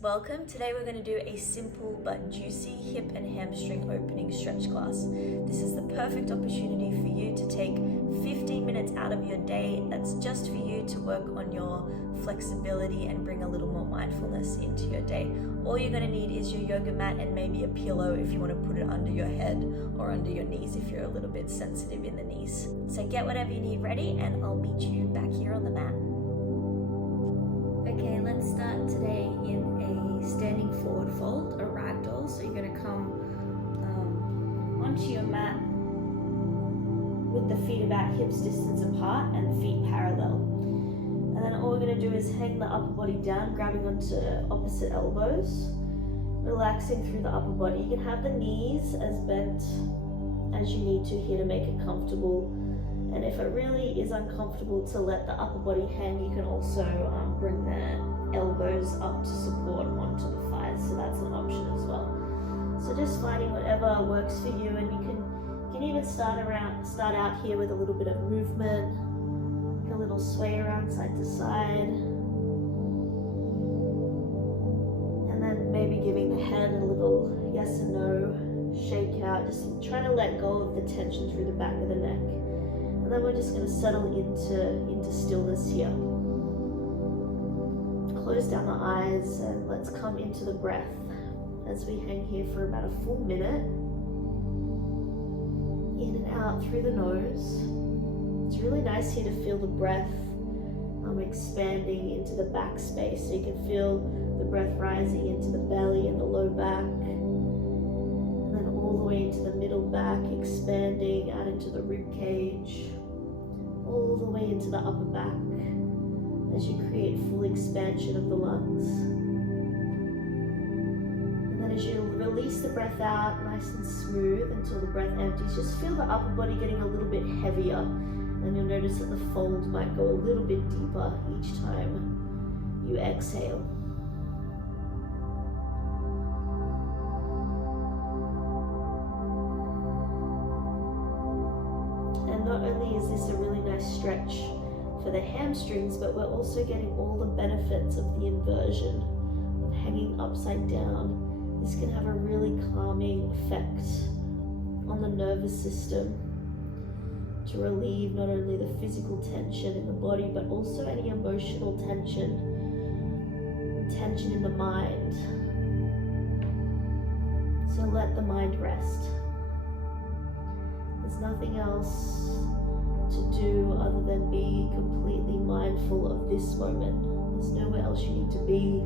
welcome. Today we're going to do a simple but juicy hip and hamstring opening stretch class. This is the perfect opportunity for you to take 15 minutes out of your day that's just for you to work on your flexibility and bring a little more mindfulness into your day. All you're going to need is your yoga mat and maybe a pillow if you want to put it under your head or under your knees if you're a little bit sensitive in the knees. So get whatever you need ready and I'll meet you back here on the mat. Okay, let's start today in a standing forward fold, a ragdoll. So you're going to come onto your mat with the feet about hips distance apart and the feet parallel. And then all we're going to do is hang the upper body down, grabbing onto opposite elbows, relaxing through the upper body. You can have the knees as bent as you need to here to make it comfortable. And if it really is uncomfortable to let the upper body hang, you can also bring the elbows up to support onto the thighs, so that's an option as well. So just finding whatever works for you, and you can even start out here with a little bit of movement, like a little sway around side to side, and then maybe giving the head a little yes and no shake out, just trying to let go of the tension through the back of the neck. And then we're just going to settle into stillness here. Close down the eyes and let's come into the breath as we hang here for about a full minute. In and out through the nose. It's really nice here to feel the breath expanding into the back space. So you can feel the breath rising into the belly and the low back. And then all the way into the middle back, expanding out into the rib cage. All the way into the upper back as you create full expansion of the lungs. And then as you release the breath out nice and smooth until the breath empties, just feel the upper body getting a little bit heavier, and you'll notice that the fold might go a little bit deeper each time you exhale. And not only is this a really nice stretch for the hamstrings, but we're also getting all the benefits of the inversion of hanging upside down. This can have a really calming effect on the nervous system to relieve not only the physical tension in the body, but also any emotional tension in the mind. So let the mind rest. There's nothing else to do other than be completely mindful of this moment. There's nowhere else you need to be.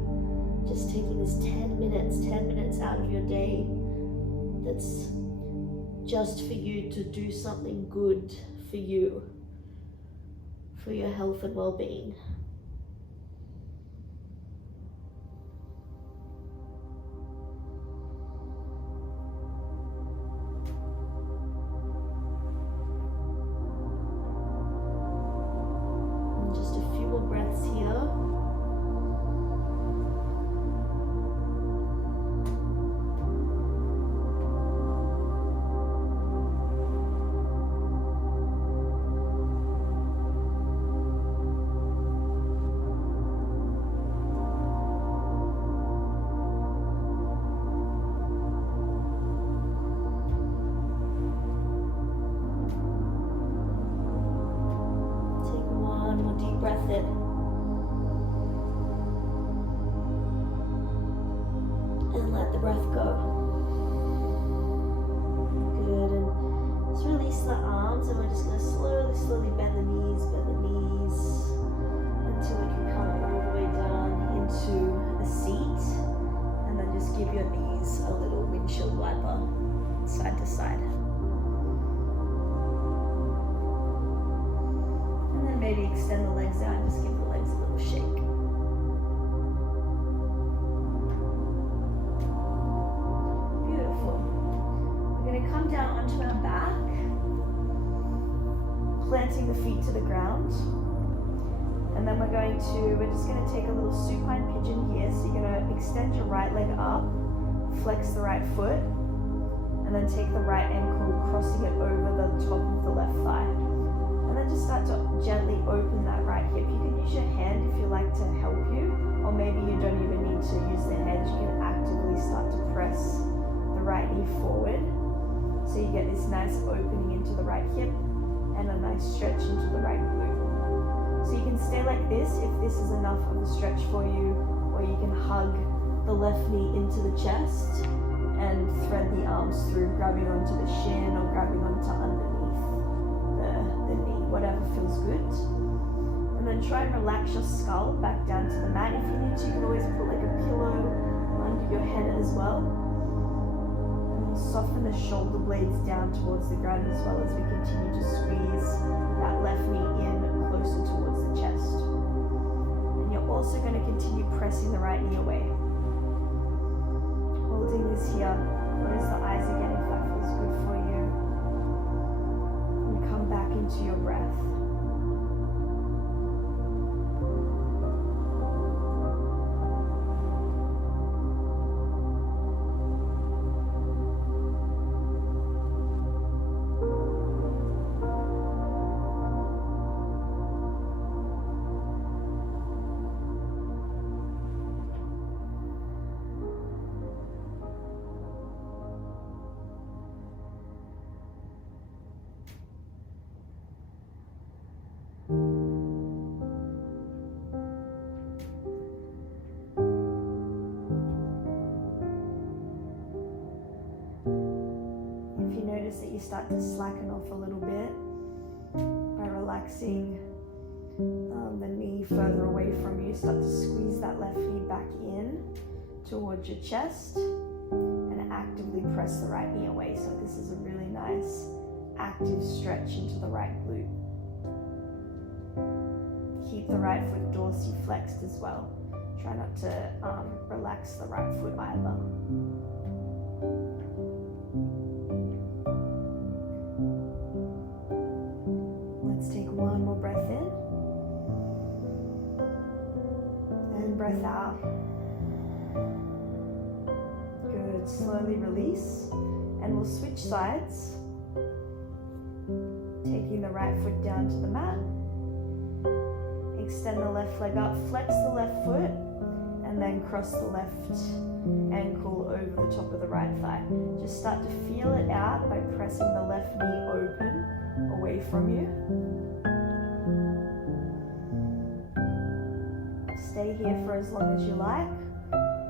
Just taking this 10 minutes out of your day that's just for you to do something good for you, for your health and well-being. Breath in. And let the breath go. Good. And just release the arms, and we're just going to slowly bend the knees until we can come all the way down into the seat. And then just give your knees a little windshield wiper side to side. Maybe extend the legs out and just give the legs a little shake. Beautiful. We're going to come down onto our back, planting the feet to the ground. And then we're just going to take a little supine pigeon here. So you're going to extend your right leg up, flex the right foot, and then take the right ankle, crossing it over the top of the left thigh. And then just start to gently open that right hip. You can use your hand if you like to help you, or maybe you don't even need to use the hand. you get this nice opening into the right hip and a nice stretch into the right glute. So you can stay like this if this is enough of a stretch for you, or you can hug the left knee into the chest and thread the arms through, grabbing onto the shin or grabbing onto underneath the knee, whatever feels good. And then try and relax your skull back down to the mat. If you need to, you can always put like a pillow under your head as well. Soften the shoulder blades down towards the ground as well as we continue to squeeze that left knee in closer towards the chest. And you're also going to continue pressing the right knee away. Holding this here. Close the eyes again if that feels good for you. And come back into your breath. That you start to slacken off a little bit by relaxing the knee further away from you. Start to squeeze that left knee back in towards your chest and actively press the right knee away. So this is a really nice active stretch into the right glute. Keep the right foot dorsiflexed as well. Try not to relax the right foot either. Take one more breath in and breath out. Good. Slowly release, and we'll switch sides, taking the right foot down to the mat. Extend the left leg up, flex the left foot, and then cross the left ankle over the top of the right thigh. Just start to feel it out by pressing the left knee open away from you. Stay here for as long as you like,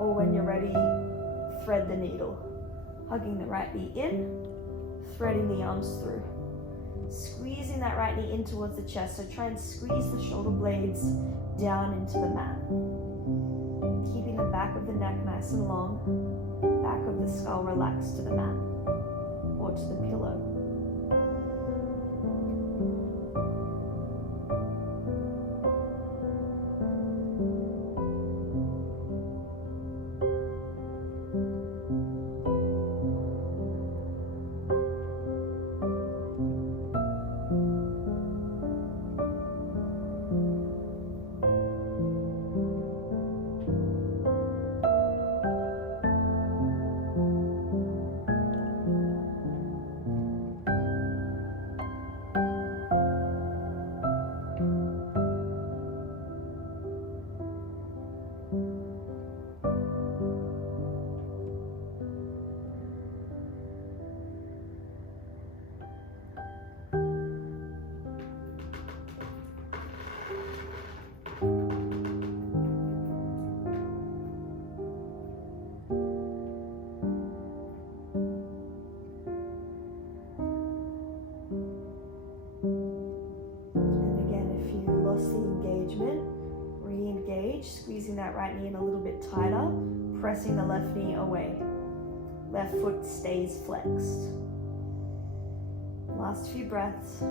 or when you're ready, thread the needle. Hugging the right knee in, threading the arms through. Squeezing that right knee in towards the chest, so try and squeeze the shoulder blades down into the mat. Keeping the back of the neck nice and long, back of the skull relaxed to the mat or to the pillow. Re-engage, squeezing that right knee in a little bit tighter, pressing the left knee away. Left foot stays flexed. Last few breaths.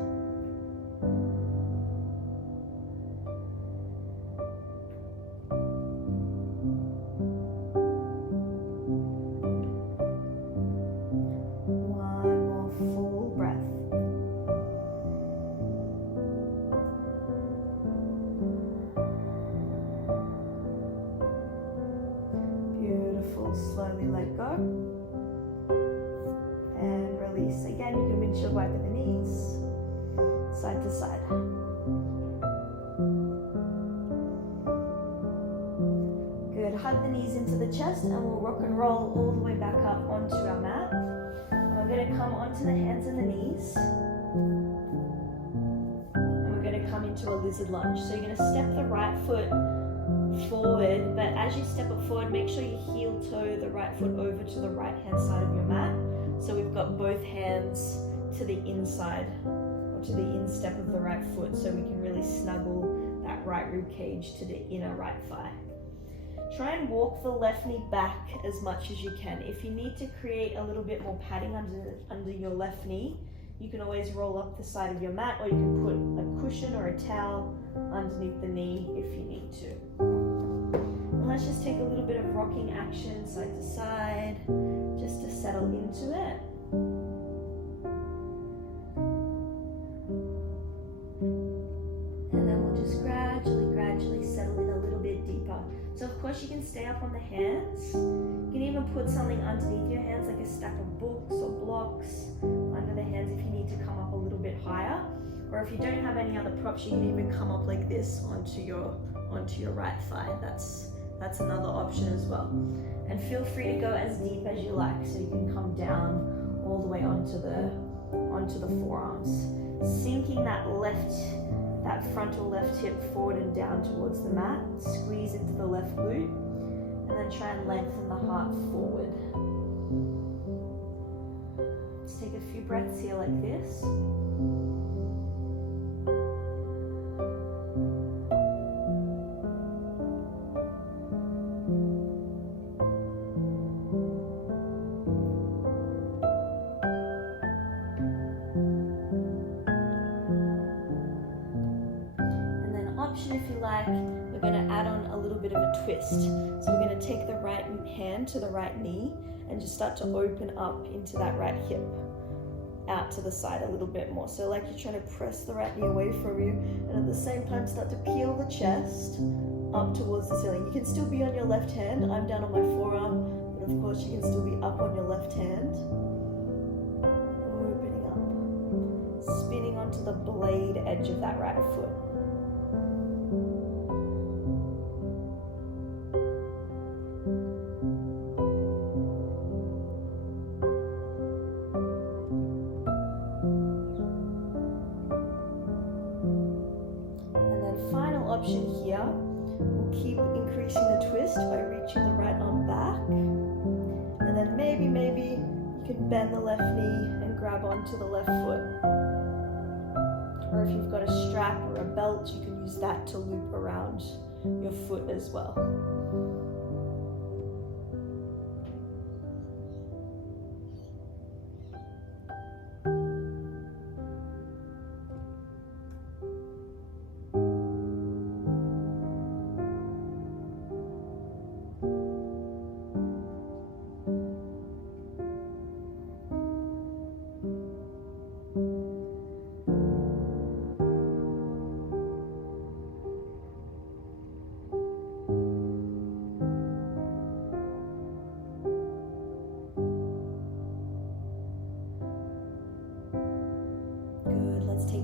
Slowly let go and release. Again, you can windshield wiper the knees side to side. Good. Hug the knees into the chest and we'll rock and roll all the way back up onto our mat. we're going to come onto the hands and the knees. And we're going to come into a lizard lunge. So you're going to step the right foot forward, but as you step it forward, make sure you heel toe the right foot over to the right hand side of your mat. So we've got both hands to the inside, or to the instep of the right foot, so we can really snuggle that right rib cage to the inner right thigh. Try and walk the left knee back as much as you can. If you need to create a little bit more padding under your left knee, you can always roll up the side of your mat, or you can put a cushion or a towel underneath the knee if you need to. And let's just take a little bit of rocking action side to side, just to settle into it. And then we'll just gradually settle in a little bit deeper. So of course you can stay up on the hands. You can even put something underneath your hands, like a stack of books or blocks under the hands if you need to come up a little bit higher. Or if you don't have any other props, you can even come up like this onto your right thigh. That's another option as well. And feel free to go as deep as you like, so you can come down all the way onto the forearms, sinking that frontal left hip forward and down towards the mat. Squeeze into the left glute, and then try and lengthen the heart forward. Let's take a few breaths here like this. If you like, we're going to add on a little bit of a twist. So we're going to take the right hand to the right knee and just start to open up into that right hip, out to the side a little bit more. So like you're trying to press the right knee away from you, and at the same time start to peel the chest up towards the ceiling. You can still be on your left hand. I'm down on my forearm, but of course you can still be up on your left hand. Opening up, spinning onto the blade edge of that right foot. Option here, we'll keep increasing the twist by reaching the right arm back, and then maybe you can bend the left knee and grab onto the left foot, or if you've got a strap or a belt, you can use that to loop around your foot as well.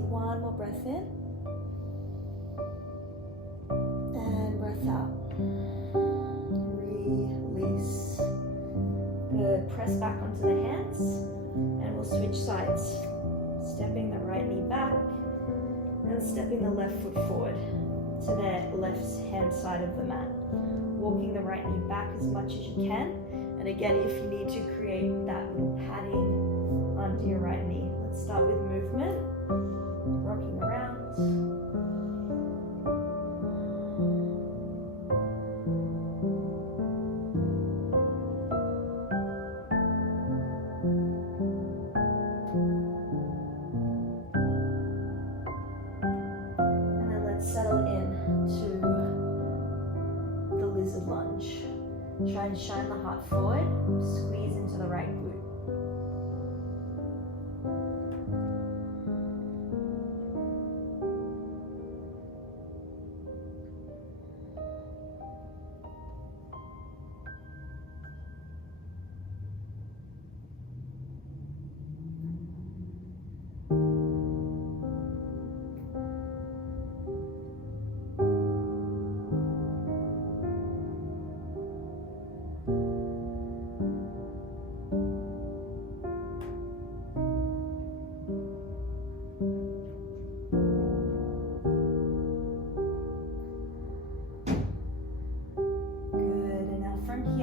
One more breath in and breath out. Release. Good. Press back onto the hands and we'll switch sides. Stepping the right knee back and stepping the left foot forward to the left hand side of the mat. Walking the right knee back as much as you can. And again, if you need to create that little padding under your right knee. Let's start with movement. Rocking around. And then let's settle in to the lizard lunge. Try and shine the heart forward, squeeze into the right glute.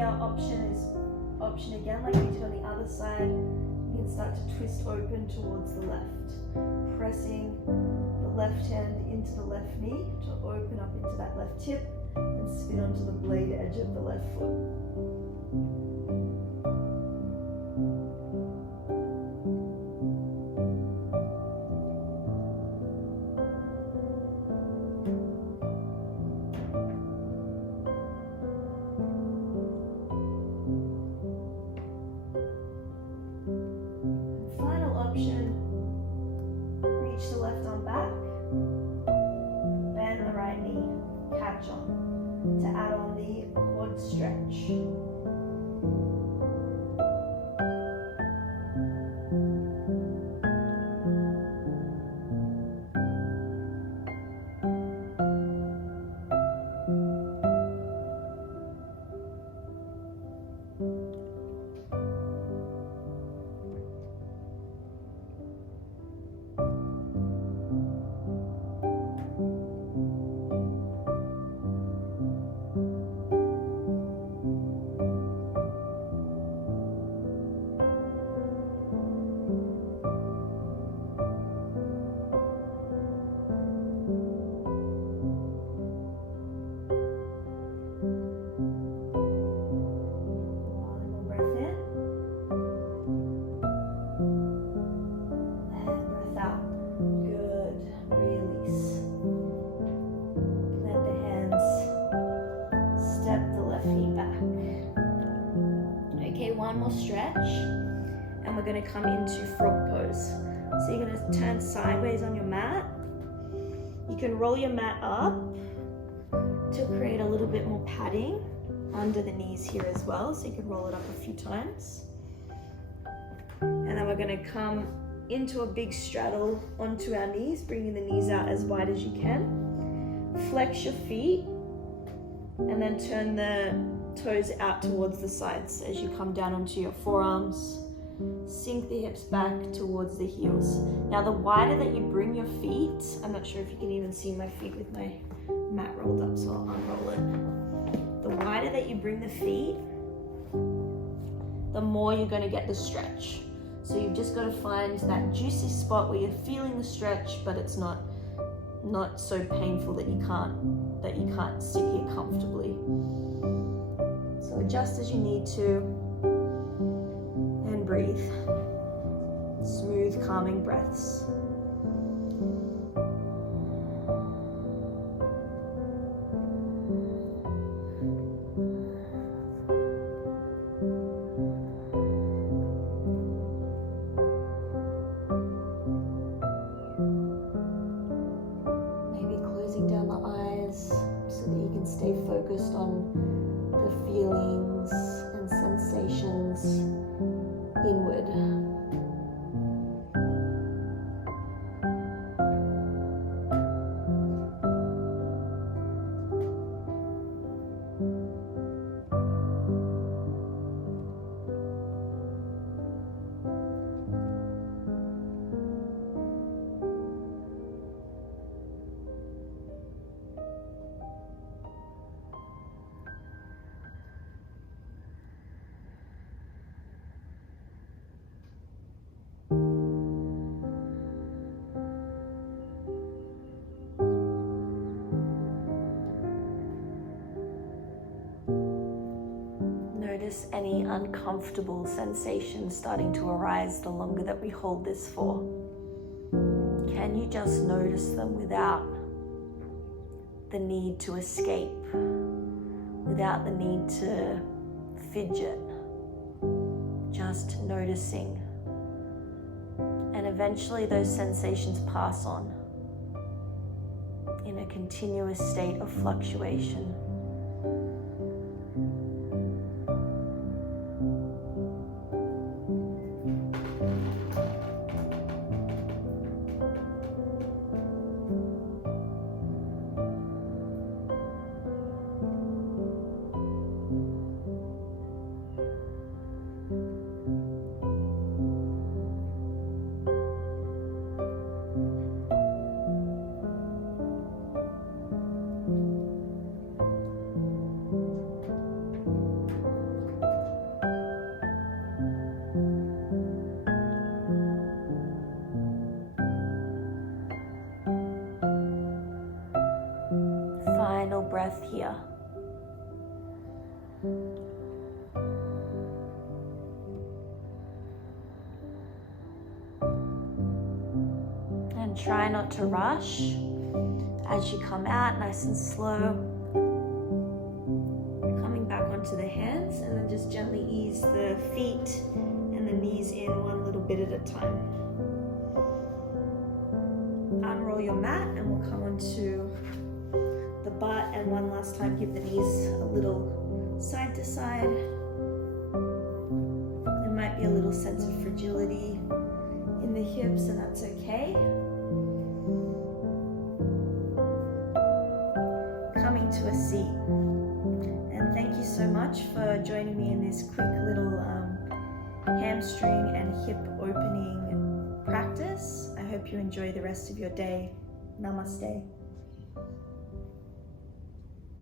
here, option again, like we did on the other side. You can start to twist open towards the left, pressing the left hand into the left knee to open up into that left hip and spin onto the blade edge of the left foot. Final option, reach the left arm back, bend the right knee, catch on to add on the quad stretch. One more stretch, and we're going to come into frog pose. So you're going to turn sideways on your mat. You can roll your mat up to create a little bit more padding under the knees here as well. So you can roll it up a few times. And then we're going to come into a big straddle onto our knees, bringing the knees out as wide as you can. Flex your feet, and then turn the toes out towards the sides as you come down onto your forearms. Sink the hips back towards the heels. Now the wider that you bring your feet, I'm not sure if you can even see my feet with my mat rolled up, so I'll unroll it. The wider that you bring the feet, the more you're going to get the stretch. So you've just got to find that juicy spot where you're feeling the stretch, but it's not so painful that you can't sit here comfortably. So adjust as you need to, and breathe. Smooth, calming breaths. Maybe closing down the eyes so that you can stay focused on the feelings and sensations inward. Notice any uncomfortable sensations starting to arise the longer that we hold this for. Can you just notice them without the need to escape, without the need to fidget? Just noticing. And eventually those sensations pass on in a continuous state of fluctuation. breath here. And try not to rush as you come out, nice and slow. Coming back onto the hands, and then just gently ease the feet and the knees in one little bit at a time. Unroll your mat and we'll come onto the butt, and one last time give the knees a little side to side. There might be a little sense of fragility in the hips, and that's okay. Coming to a seat. And thank you so much for joining me in this quick little hamstring and hip opening practice. I hope you enjoy the rest of your day. Namaste.